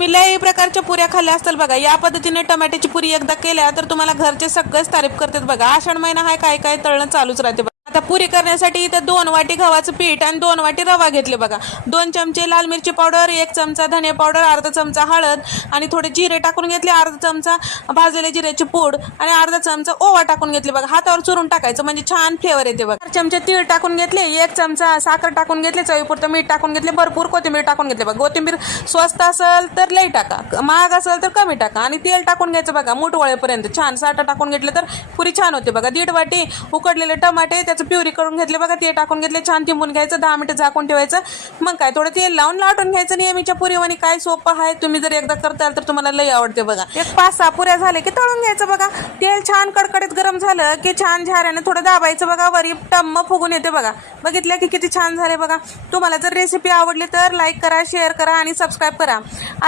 मी लई प्रकारच्या पुऱ्या खाल्ल्या असतील बघा. या पद्धतीने टमाट्याची पुरी एकदा केल्या तर तुम्हाला घरचे सगळेच तारीफ करतात बघा. आषाढ महिना आहे, काय काय तळणं चालूच राहते बघा. आता पुरी करण्यासाठी इथे 2 वाटी गव्हाचं पीठ आणि 2 वाटी रवा घेतले बघा. 2 चमचे लाल मिरची पावडर, 1 चमचा धने पावडर, अर्धा चमचा हळद आणि थोडे जिरे टाकून घेतले, अर्धा चमचा भाजलेल्या जिऱ्याची पूड आणि अर्धा चमचा ओवा टाकून घेतले बघा. हातावर चुरून टाकायचं म्हणजे छान फ्लेवर येते बघा. 4 चमचे तीळ टाकून घेतले, 1 चमचा साखर टाकून घेतले, चवीपुरतं मीठ टाकून घेतले, भरपूर कोथिंबीर टाकून घेतले बघा. कोथिंबीर स्वस्त असेल तर लई टाका, महाग असेल तर कमी टाका आणि तेल टाकून घ्यायचं बघा मूठ वळेपर्यंत. छान साठा टाकून घेतलं तर पुरी छान होते बघा. 1.5 वाटी उकडलेले टमाटे त्याचं प्युरी करून घेतले बघा. ते टाकून घेतले, छान तिंबून घ्यायचं, 10 मिनिटं झाकून ठेवायचं. मग काय थोडं तेल लावून लाटून घ्यायचं. नेहमीच्या पुरीवानी काय सोपं आहे. तुम्ही जर एकदा करताल तर तुम्हाला लई आवडते बघा. 5-6 पुऱ्या झाले की तळून घ्यायचं बघा. तेल छान कडकडीत गरम झालं की छान झाऱ्याने थोडं दाबायचं बघा. वरी टम्म फुगून येते बघा. बघितलं की किती छान झाले बघा. तुम्हाला जर रेसिपी आवडली तर लाईक करा, शेअर करा आणि सबस्क्राईब करा.